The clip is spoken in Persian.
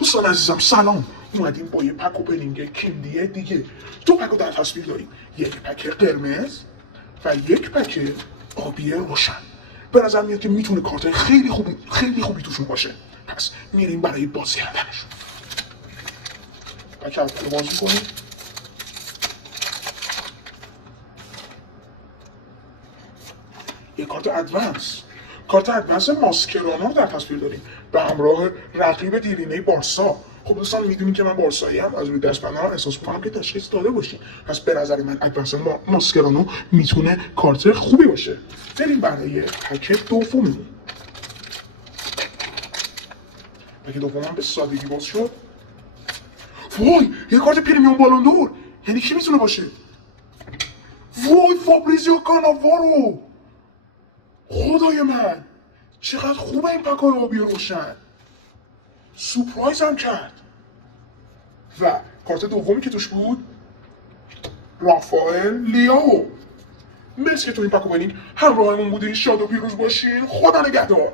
دوستان عزیزم سلام، اومدیم با یه پک اوپنینگ کندی دیگه. دو پک رو در تصویر داریم، یک پک قرمز و یک پک آبی روشن. به نظر میاد که میتونه کارت خیلی خوبی توشون باشه. پس میریم برای باز کردنشون. پک اول رو باز میکنیم. یه کارت ادوانس ماسکرانو رو در تصویر داریم به همراه رقیب دیرینه بارسا. خب دوستان میدونین که من بارسایی ام، از روی دستبندم احساس میکنم که تشخیص داده باشین. پس به نظر من ادوانس ماسکرانو میتونه کارت خوبی باشه. بریم برای پک دوممون. پک دومم به سادگی باز شد. وای، یه کارت پریمیوم بالوندور. یعنی کی میتونه باشه؟ وای، فابریزیو کاناوارو. خدای من، چقدر خوبه این پکای آبی روشن. سورپرایز هم کرد. و کارت دومی که توش بود رافائل لیاو. مرسی که تو این پک اوپنینگ همراهمون بودین. شاد و پیروز باشین. خدا نگهدار.